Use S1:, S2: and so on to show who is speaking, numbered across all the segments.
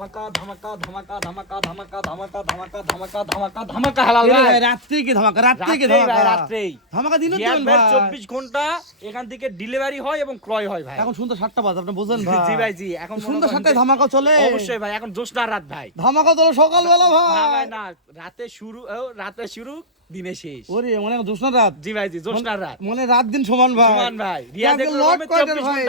S1: ধামাকা ধামাকা ধামাকা ধামাকা ধামাকা ধামাকা ধামাকা ধামাকা ধামাকা ধামাকা হালাল ভাই।
S2: ভাই, কি ধামাকা রাত্রে কি ধামাকা?
S1: রাত্রেই।
S2: ধামাকা দিনও
S1: ভাই
S2: ভাই।
S1: 24 ঘণ্টা এখান থেকে ডেলিভারি হয় এবং ক্রয় হয় ভাই।
S2: এখন সুন্দর সাতটা বাজে আপনি বুঝেন ভাই।
S1: জি ভাই জি এখন
S2: সুন্দর
S1: করেন
S2: ধামাকা চলে।
S1: অবশ্যই ভাই এখন রাত ভাই।
S2: ধামাকা চলে সকালবেলা
S1: না ভাই
S2: ভাই
S1: না রাতে শুরু রাতে শুরু দিনে শেষ।
S2: ওরে মনে রাত।
S1: জি ভাই জি জোশদার রাত।
S2: মনে রাত দিন সমান ভাই।
S1: সুমান ভাই।
S2: রিয়াদের লট কয়টার
S1: 24
S2: ভাই?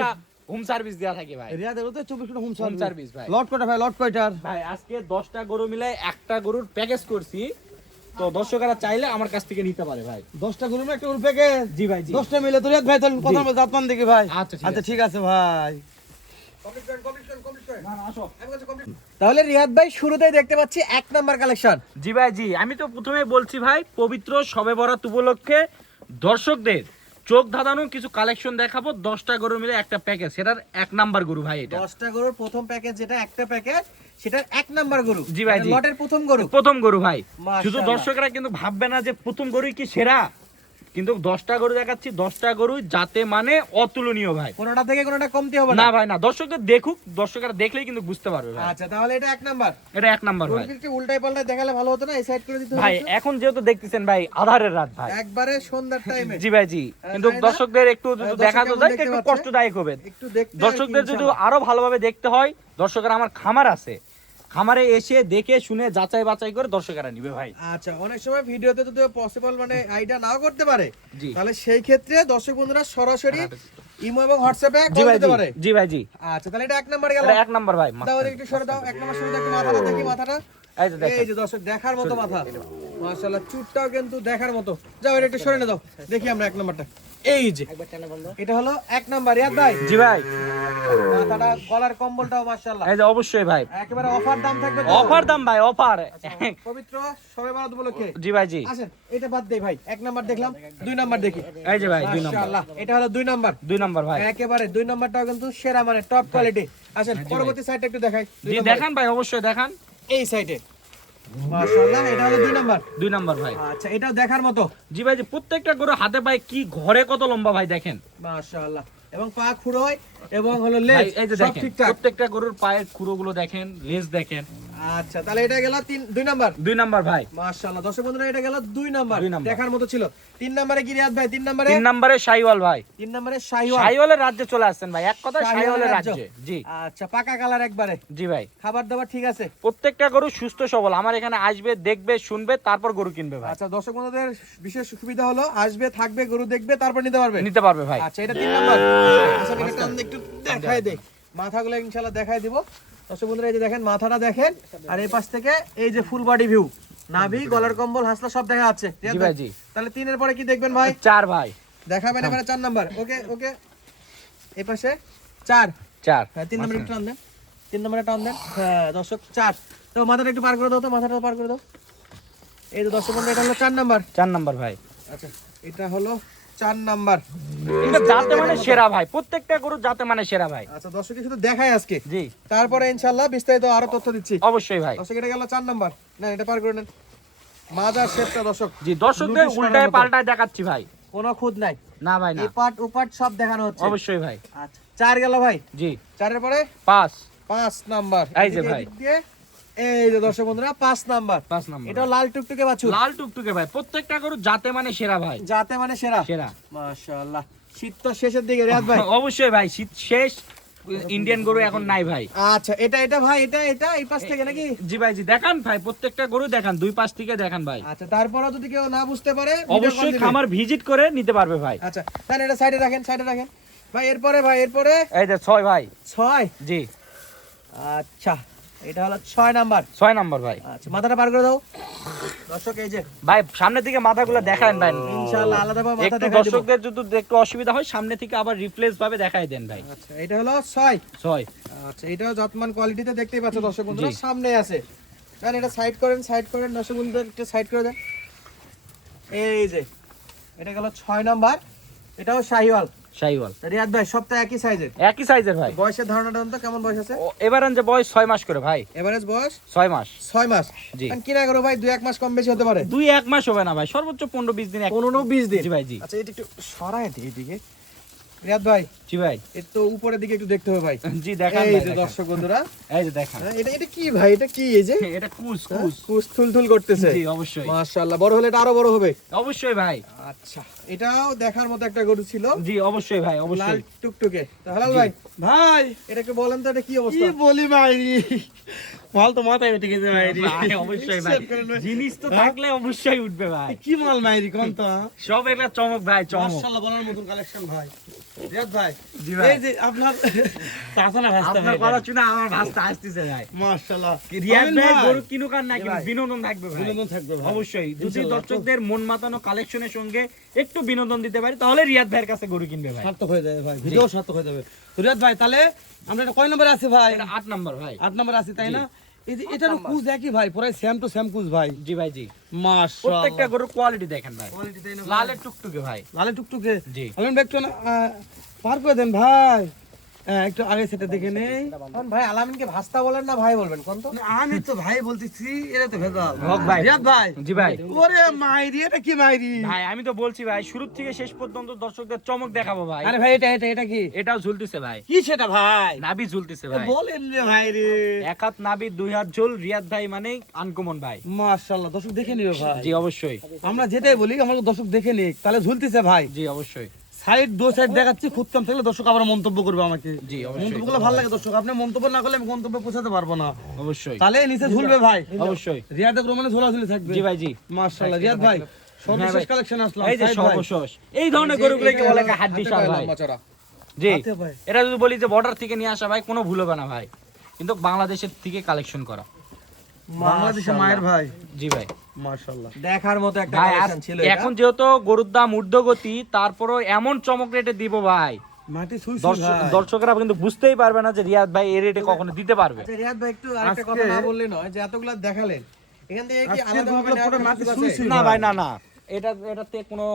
S1: হোম সার্ভিস দেয়া থাকে ভাই।
S2: রিয়াদের তো 24 ঘণ্টা হোম সার্ভিস।
S1: ভাই।
S2: লট কয়টা ভাই লট কয়টার?
S1: ভাই আজকে 10টা গরু মিলে একটা গরুর প্যাকেজ করছি। তো দর্শকরা চাইলে আমার কাছ থেকে নিতে পারে ভাই।
S2: 10টা গরু না একটা গরু প্যাকেজ?
S1: জি ভাই জি।
S2: 10টা মিলে তো রিয়াদ ভাই তাহলে কথা বলে জাতমান দেখি ভাই।
S1: আচ্ছা, ঠিক
S2: আচ্ছা
S1: আছে।
S2: ঠিক আছে ভাই।
S1: না, না, আসো।
S3: তাহলে রিহাদ ভাই শুরুতেই দেখতে পাচ্ছি এক নাম্বার কালেকশন
S1: জি ভাই জি। আমি তো প্রথমে বলছি ভাই পবিত্র সবে বরাত উপলক্ষে দর্শকদের চোখ ধাঁধানো কিছু কালেকশন দেখাবো দশটা গরু মিলে একটা প্যাকেজ সেটার এক নাম্বার গরু ভাই এটা।
S3: দশটা গরুর প্রথম প্যাকেজ যেটা একটা প্যাকেজ সেটার এক নাম্বার গরু।
S1: জি ভাই,
S3: লটের প্রথম গরু।
S1: প্রথম গরু ভাই। শুধু দর্শকরা কিন্তু ভাববে না যে প্রথম গরুই কি সেরা। কিন্তু দশটা গরু দেখাচ্ছি দশটা গরু যাতে মানে অতুলনীয় ভাই।
S3: কোনটা থেকে কোনোটা কমতি হবে
S1: না? ভাই না দর্শকদের দেখুক দর্শকরা দেখলেই কিন্তু বুঝতে পারবে
S3: আচ্ছা তাহলে এটা এক নাম্বার।
S1: এটা এক নাম্বার ভাই।
S3: একটু উল্টাই পাল্টাই দেখালে ভালো হতো না? এই সাইড করে দিতে
S1: ভাই এখন যেহেতু দেখতেছেন ভাই আধারের রাত ভাই।
S3: একবারে সন্ধ্যার টাইমে
S1: জি ভাই জি। কিন্তু দর্শকদের একটু যদি দেখাতে যায় একটু কষ্টদায়ক হবে।
S3: একটু
S1: দর্শকদের যদি আরও ভালোভাবে দেখতে হয় দর্শকরা আমার খামার আছে। খামারে এসে দেখে শুনে যাচাই বাছাই করে দর্শকেরা নিবে ভাই।
S3: আচ্ছা অনেক সময় ভিডিওতে যদি পসিবল মানে আইডিয়া নাও করতে পারে তাহলে সেই ক্ষেত্রে দর্শক বন্ধুরা সরাসরি ইমো এবং হোয়াটসঅ্যাপে কল দিতে পারে।
S1: জি ভাই জি।
S3: আচ্ছা তাহলে এটা এক নাম্বার গেল।
S1: এক নাম্বার ভাই
S3: দাও একটু সরে দাও এক নাম্বার সরে দাও মাথাটা দেখি মাথাটা।
S1: এই যে দেখেন।
S3: এই যে দর্শক দেখার মতো মাথা। মাশাআল্লাহ চুটটাও কিন্তু দেখার মতো। যাও এটা একটু সরে না দাও। দেখি আমরা এক নাম্বারটা এই যে। এটা হলো এক নাম্বার ইয়াদ ভাই।
S1: জি ভাই।
S3: মাথাটা গলার কম্বলটাও মাশাআল্লাহ।
S1: এই যে অবশ্যই ভাই।
S3: একেবারে অফার দাম থাকবে
S1: অফার দাম ভাই অফার।
S3: পবিত্র সবে বারাত উপলক্ষে।
S1: জি ভাই জি।
S3: আসেন এটা বাদ দেই ভাই। এক নাম্বার দেখলাম দুই নাম্বার দেখি।
S1: এই যে ভাই দুই নাম্বার।
S3: এটা হলো দুই নাম্বার।
S1: দুই নাম্বার ভাই।
S3: একেবারে দুই নাম্বারটাও কিন্তু সেরা মানে টপ কোয়ালিটি আসেন পরবর্তী সাইডটা একটু দেখাই।
S1: জি দেখান ভাই অবশ্যই দেখান।
S3: এই সাইডে মাশাআল্লাহ এটা হলো দুই নাম্বার।
S1: দুই নাম্বার ভাই।
S3: আচ্ছা এটা দেখার মতো।
S1: জি ভাই জি প্রত্যেকটা গরু হাতে পায় কি ঘরে কত লম্বা ভাই দেখেন।
S3: মাশাআল্লাহ। এবং পা খুঁড়োয় এবং হলো
S1: ভাই,
S3: লেজ
S1: এই যে দেখেন প্রত্যেকটা গরুর পায়ের খুঁড়োগুলো দেখেন লেজ দেখেন।
S3: আচ্ছা তাহলে এটা গেল তিন দুই নাম্বার।
S1: দুই নাম্বার ভাই।
S3: মাশাআল্লাহ দর্শক বন্ধুরা এটা গেল দুই নাম্বার। দেখার মতো ছিল। তিন নাম্বারে কি রিয়াদ ভাই? তিন নাম্বারে
S1: তিন নাম্বারে শাইওয়াল ভাই।
S3: তিন নাম্বারে শাহিওয়াল।
S1: শাইওয়ালের রাজ্যে চলে আসছেন ভাই। এক কথা শাইওয়ালের
S3: রাজ্যে।
S1: জি।
S3: আচ্ছা পাকা কালার একবারে।
S1: জি ভাই।
S3: খাবার দাবার ঠিক আছে?
S1: প্রত্যেকটা গরু সুস্থ সবল। আমার এখানে আসবে দেখবে শুনবে তারপর গরু কিনবে ভাই।
S3: আচ্ছা দর্শক বন্ধুদের বিশেষ সুবিধা হলো আসবে থাকবে গরু দেখবে তারপর নিতে পারবে।
S1: নিতে পারবে ভাই।
S3: আচ্ছা এটা তিন নাম্বার। আচ্ছা এটা একটু দেখায় দেই। মাথাগুলো ইনশাআল্লাহ দেখাই দিব। দর্শক বন্ধুরা এই যে দেখেন মাথাটা দেখেন আর এই পাশ থেকে এই যে ফুল বডি ভিউ নাভি গলার কম্বল হাসলা সব দেখা যাচ্ছে
S1: জি ভাই জি।
S3: তাহলে তিনের পরে কি দেখবেন ভাই?
S1: চার ভাই।
S3: দেখাবেন এবারে চার নাম্বার। ওকে ওকে। এই পাশে চার।
S1: চার।
S3: হ্যাঁ তিন নাম্বার একটু টান দেন। তিন নাম্বারে টান দেন। হ্যাঁ দর্শক চার। তো মাথাটা একটু পার করে দাও তো মাথাটা পার করে দাও। এই যে দর্শক বন্ধু এটা হলো চার নাম্বার।
S1: চার নাম্বার ভাই।
S3: আচ্ছা এটা হলো চার নাম্বার।
S1: এটা মানে সেরা ভাই প্রত্যেকটা গরু যাতে মানে সেরা ভাই।
S3: আচ্ছা দর্শকে শুধু দেখায় আজকে।
S1: জি।
S3: তারপরে ইনশাল্লাহ বিস্তারিত আরও তথ্য দিচ্ছি।
S1: অবশ্যই ভাই।
S3: দর্শক এটা গেল চার নাম্বার। না এটা পার করে নেন। মাজার শেপটা দর্শক।
S1: জি দর্শকদের উল্টায় পাল্টায় দেখাচ্ছি ভাই।
S3: কোনো খুদ নাই।
S1: না ভাই না।
S3: এই পার্ট সব দেখানো হচ্ছে।
S1: অবশ্যই ভাই।
S3: আচ্ছা চার গেল ভাই।
S1: জি।
S3: চারের পরে?
S1: পাঁচ।
S3: পাঁচ নাম্বার।
S1: এই যে ভাই।
S3: এই যে দর্শক বন্ধুরা পাঁচ নাম্বার।
S1: পাঁচ নাম্বার।
S3: এটাও লাল টুকটুকে বাছুর।
S1: লাল টুকটুকে ভাই প্রত্যেকটা গরু যাতে মানে সেরা ভাই।
S3: যাতে মানে সেরা।
S1: সেরা।
S3: মাশাআল্লাহ। শীত তো শেষের দিকে রিয়াদ ভাই।
S1: অবশ্যই ভাই শীত শেষ ইন্ডিয়ান গরু এখন নাই ভাই।
S3: আচ্ছা এটা এটা ভাই এটা এটা এই পাশ থেকে নাকি?
S1: জি ভাই জি দেখান ভাই প্রত্যেকটা গরু দেখান দুই পাশ থেকে দেখান ভাই।
S3: আচ্ছা তারপরও যদি কেউ না বুঝতে পারে
S1: অবশ্যই। খামার ভিজিট করে নিতে পারবে ভাই।
S3: আচ্ছা তাহলে এটা সাইডে রাখেন সাইডে রাখেন। ভাই এরপরে ভাই এরপরে?
S1: এই যে ছয় ভাই।
S3: ছয়?
S1: জি।
S3: আচ্ছা। এটা হলো ছয় নাম্বার।
S1: ছয় নাম্বার ভাই।
S3: আচ্ছা মাথাটা পার করে দাও। দর্শক এই যে
S1: ভাই সামনের দিকে মাথাগুলো দেখান ভাই।
S3: ইনশাআল্লাহ আলাদা ভাবে মাথা দেখাই
S1: দর্শকদের যদি একটু অসুবিধা হয় সামনে থেকে আবার রিপ্লেস ভাবে দেখাই দেন ভাই।
S3: আচ্ছা এটা হলো ছয়।
S1: ছয়।
S3: আচ্ছা এটাও যতমান কোয়ালিটিতে দেখতেই পাচ্ছ দর্শক বন্ধুরা সামনে আছে। দেন এটা সাইড করেন সাইড করেন দর্শক বন্ধুদের একটু সাইড করে দেন। এই যে এটা গেল ছয় নাম্বার। এটাও শাহিওয়াল।
S1: শাহিওয়াল।
S3: রিয়াদ ভাই সবটা একই সাইজের
S1: একই সাইজের ভাই।
S3: বয়সের ধারণাটা তো কেমন বয়স আছে?
S1: ও, বয়স ছয় মাস করে ভাই।
S3: এভারেজ বয়স?
S1: ছয় মাস।
S3: ছয় মাস।
S1: জি।
S3: কিনা করো ভাই দুই এক মাস কম বেশি হতে পারে?
S1: দুই এক মাস হবে না ভাই সর্বোচ্চ পনেরো বিশ দিন এক-
S3: পনেরো বিশ দিন।
S1: জি ভাই জি।
S3: আচ্ছা এটা একটু সরাই দিই এদিকে। রিয়াদ ভাই
S1: জি ভাই।
S3: এর তো উপরের দিকে একটু দেখতে হবে ভাই।
S1: জি দেখান
S3: এই যে দর্শক বন্ধুরা।
S1: এই যে দেখান।
S3: হ্যাঁ, এটা এটা কি ভাই? এটা কি এই যে?
S1: এটা কুস
S3: হ্যাঁ,
S1: কুস
S3: কুস করতেছে।
S1: জি অবশ্যই।
S3: মাশাআল্লাহ বড় হলে এটা আরও বড় হবে।
S1: অবশ্যই ভাই।
S3: আচ্ছা। এটাও দেখার মতো একটা গরু ছিল।
S1: জি অবশ্যই ভাই অবশ্যই।
S3: টুকটুকে। হালাল ভাই
S2: ভাই
S3: এটা একটু বলেন তো এটা কি অবস্থা?
S2: কি বলি মাইরি মাল তো মাথায় উঠে গেছে
S1: ভাই, অবশ্যই ভাই। জিনিস তো থাকলে অবশ্যই উঠবে ভাই।
S2: কি মাল মাইরি কোন তো?
S1: সব একটা চমক ভাই চমক।
S2: মাশাআল্লাহ বলার মতন কালেকশন ভাই। রিয়াদ ভাই
S1: জি ভাই।
S2: এই যে আপনার তাছাড়া ভাস্তা
S1: আপনার
S2: ভাই।
S1: কথা শুনে আমার ভাষা আসতেছে ভাই।
S2: মাশাআল্লাহ।
S1: রিয়াদ ভাই
S2: ভাই,
S1: গরু কিনুক আর না কিনুক বিনোদন থাকবে ভাই।
S2: বিনোদন থাকবে
S1: অবশ্যই
S2: ইনশাআল্লাহ।
S1: দর্শকদের মন মাতানো কালেকশনের সঙ্গে একটু বিনোদন দিতে পারি তাহলে রিয়াদ ভাইয়ের কাছে গরু কিনবে ভাই।
S2: সার্থক হয়ে যাবে ভাই ভিডিও সার্থক হয়ে যাবে। তো রিয়াদ ভাই তাহলে আমরা এটা কয় নম্বরে আছে ভাই?
S1: এটা আট নম্বর ভাই।
S2: আট নম্বর আছে তাই না? এই যে এটার কুজ একই ভাই পুরাই সেম টু সেম কুজ ভাই।
S1: জি ভাই জি।
S2: মাশাআল্লাহ।
S1: প্রত্যেকটা গরুর কোয়ালিটি দেখেন ভাই।
S2: কোয়ালিটি তাই না
S1: লালের টুকটুকে ভাই।
S2: লালে টুকটুকে?
S1: জি।
S2: আমি একটু না, পার করে দেন ভাই। হ্যাঁ, একটু আগে সেটা দেখে নেই।
S3: ভাই আলামিনকে ভাস্তা বলেন না ভাই বলবেন কোন তো?
S2: আমি তো ভাই বলতেছি এটা তো ভেজাল।
S1: হক ভাই।
S2: রিয়াদ ভাই।
S1: জি ভাই।
S2: ওরে মাইরি এটা কি মাইরি?
S1: ভাই আমি তো বলছি ভাই শুরু থেকে শেষ পর্যন্ত দর্শকদের চমক দেখাবো ভাই।
S2: আরে ভাই এটা এটা এটা কি?
S1: এটাও ঝুলতেছে ভাই।
S2: কি সেটা ভাই?
S1: নাবি ঝুলতেছে ভাই।
S2: বলেন রে ভাই রে
S1: এক হাত নাবি দুই হাত ঝোল রিয়াদ ভাই মানে আনকমন ভাই।
S2: মাশাআল্লাহ দর্শক দেখে নিবে ভাই।
S1: জি অবশ্যই।
S2: আমরা যেটাই বলি আমরা দর্শক দেখে নিক। তাহলে ঝুলতেছে ভাই।
S1: জি অবশ্যই।
S2: সাইড দো সাইড দেখাচ্ছি কম থাকলে দর্শক আবার মন্তব্য করবে আমাকে।
S1: জি অবশ্যই
S2: মন্তব্যগুলো ভালো লাগে দর্শক আপনি মন্তব্য না করলে আমি গন্তব্যে পৌঁছাতে পারব না।
S1: অবশ্যই।
S2: তাহলে নিচে ঝুলবে ভাই।
S1: অবশ্যই।
S2: রিয়াদের রোমানে ঝোলাঝুলি থাকবে।
S1: জি ভাই জি।
S2: মাশাআল্লাহ রিয়াদ ভাই সর্বশেষ কালেকশন আসলো
S1: এই যে সর্বশেষ। এই ধরনের গরুগুলোকে বলে? হাড্ডি সার ভাই। জি। এটা যদি বলি যে বর্ডার থেকে নিয়ে আসা ভাই কোনো ভুল হবে না ভাই। কিন্তু বাংলাদেশের থেকে কালেকশন করা।
S2: বাংলাদেশে মায়ের ভাই।
S1: জি ভাই।
S2: মাশাআল্লাহ।
S3: দেখার মতো একটা কালেকশন ছিল
S1: এখন যেহেতু গরুর দাম ঊর্ধ্বগতি তারপরও এমন চমক রেটে দিব ভাই।
S2: মাটি
S1: দর্শকরা কিন্তু বুঝতেই পারবে না যে রিয়াদ ভাই এই রেটে কখনো দিতে পারবে।
S3: আচ্ছা রিয়াদ ভাই একটু আরেকটা কথা না বললে নয় যে এতগুলো দেখালেন এখান থেকে কি আলাদা ভাবে
S2: গরুগুলো পুরো মাটি সুই সুই
S1: না ভাই না না। এটা এটাতে কোনো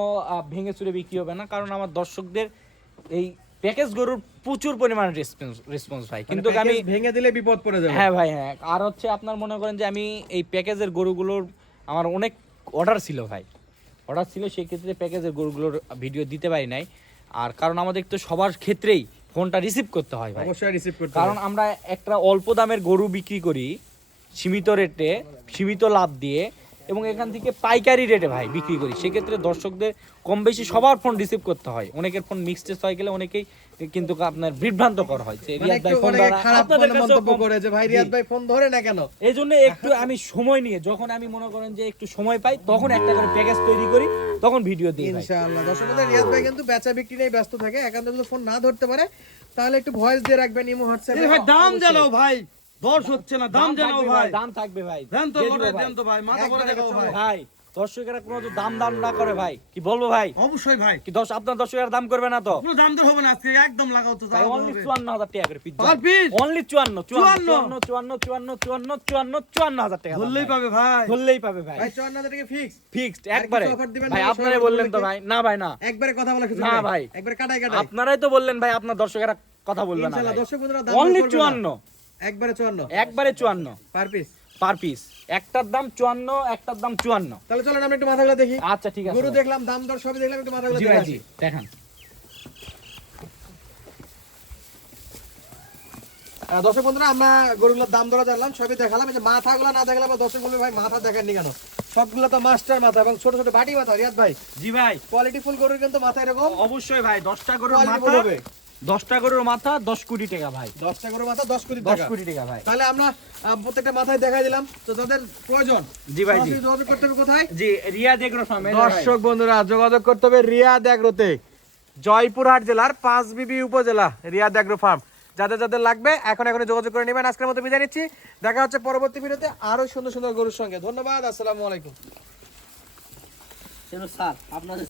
S1: ভেঙে চুরে বিক্রি হবে না কারণ আমার দর্শকদের এই প্যাকেজ গরুর প্রচুর পরিমাণে রেসপন্স রেসপন্স ভাই। কিন্তু আমি
S3: ভেঙে দিলে বিপদ পড়ে যাবে।
S1: হ্যাঁ ভাই হ্যাঁ। আর হচ্ছে আপনার মনে করেন যে আমি এই প্যাকেজের গরুগুলোর আমার অনেক অর্ডার ছিল ভাই। অর্ডার ছিল সেক্ষেত্রে প্যাকেজের গরুগুলোর ভিডিও দিতে পারি নাই। আর কারণ আমাদের তো সবার ক্ষেত্রেই ফোনটা রিসিভ করতে হয় ভাই।
S3: অবশ্যই রিসিভ করতে
S1: কারণ আমরা একটা অল্প দামের গরু বিক্রি করি সীমিত রেটে সীমিত লাভ দিয়ে। এবং এখান থেকে পাইকারি রেটে ভাই বিক্রি করি। সেক্ষেত্রে দর্শকদের কম বেশি সবার ফোন রিসিভ করতে হয়। অনেকের ফোন মিক্সটেস হয়ে গেলে অনেকেই কিন্তু আপনার বিভ্রান্ত করা হয় যে
S3: মানে
S1: রিয়াদ ভাই ফোন আপনাদের
S3: মনে
S1: কাছেও
S3: মন্তব্য করে যে ভাই রিয়াদ ভাই ফোন ধরে না কেন?
S1: এই জন্য একটু আমি সময় নিয়ে যখন আমি মনে করেন যে একটু সময় পাই তখন একটা করে প্যাকেজ তৈরি করি তখন ভিডিও দিই
S3: ইনশাআল্লাহ। দর্শকদের রিয়াদ ভাই কিন্তু বেচা বিক্রি নিয়ে ব্যস্ত থাকে। একান্ত যদি ফোন না ধরতে পারে তাহলে একটু ভয়েস দিয়ে রাখবেন ইমো হোয়াটসঅ্যাপে।
S2: এই ভাই দাম জানাও ভাই। হচ্ছে না দাম জানাও ভাই।
S1: দাম থাকবে ভাই।
S2: দেন তো। দেন তো ভাই মাথা করে দেখাও ভাই।
S1: ভাই দর্শকেরা কোনো দাম দাম না করে ভাই। কি বলব ভাই?
S2: অবশ্যই ভাই।
S1: কি দশ আপনার দর্শকেরা দাম করবে না তো?
S2: কোনো দাম দর হবে না আজকে একদম লাগাও তো
S1: ভাই অনলি। চুয়ান্ন হাজার টাকা করে পিজ্জা
S2: piece?
S1: অনলি চুয়ান্ন চুয়ান্ন
S2: চুয়ান্ন?
S1: চুয়ান্ন চুয়ান্ন চুয়ান্ন চুয়ান্ন চুয়ান্ন হাজার টাকা
S2: ধরলেই পাবে ভাই।
S1: ধরলেই পাবে ভাই।
S3: ভাই চুয়ান্ন হাজার টাকা ফিক্স
S1: ফিক্সড একবারে। ভাই আপনারাই বললেন তো ভাই। না ভাই না।
S3: একবারে কথা বলা কিছু
S1: না ভাই।
S3: একবারে কাটাই কাটাই
S1: আপনারাই তো বললেন ভাই আপনার দর্শকেরা কথা বলবে না
S3: দর্শক বন্ধুরা দাম
S1: অনলি। চুয়ান্ন।
S3: একবারে চুয়ান্ন।
S1: একবারে চুয়ান্ন।
S3: পার পিস
S1: পার পিস একটার দাম চুয়ান্ন একটার দাম চুয়ান্ন।
S3: তাহলে চলেন আমরা একটু মাথাগুলো দেখি।
S1: আচ্ছা ঠিক আছে।
S3: গরু। দেখলাম দাম দর সবই দেখলাম একটু মাথাগুলো
S1: জি
S3: দেখে আসি।
S1: দেখান।
S3: দর্শক বন্ধুরা আমরা গরুগুলোর দাম জানলাম সবই দেখালাম। এই যে মাথাগুলো না দেখালাম বা দর্শক বলবে ভাই মাথা দেখাননি কেন? সবগুলো তো মাস্টার মাথা এবং ছোট ছোট বাটি মাথা। রিয়াদ ভাই
S1: জি ভাই।
S3: কোয়ালিটি ফুল গরুর কিন্তু মাথা এরকম।
S1: অবশ্যই ভাই দশটা গরুর
S3: কোয়ালিটি
S1: মাথা।
S3: হবে।
S1: দশটা গরুর মাথা দশ কোটি টাকা ভাই।
S3: দশটা গরুর মাথা দশ কোটি
S1: দশ কোটি টাকা ভাই।
S3: তাহলে আমরা প্রত্যেকটা মাথায় দেখাই দিলাম। তো তাদের প্রয়োজন।
S1: জি ভাই জি।
S3: যোগাযোগ করতে হবে কোথায়?
S1: জি রিয়া ফার্মে
S3: দর্শক বন্ধুরা যোগাযোগ করতে হবে রিয়াদ অ্যাগ্রোতে জয়পুরহাট জেলার পাঁচ বিবি উপজেলা রিয়াদ অ্যাগ্রো ফার্ম। যাদের যাদের লাগবে এখন এখন যোগাযোগ করে নেবেন। আজকের মতো বিদায় নিচ্ছি। দেখা হচ্ছে পরবর্তী ভিডিওতে আরও সুন্দর সুন্দর গরুর সঙ্গে। ধন্যবাদ আসসালামু আলাইকুম।
S1: স্যার আপনাদের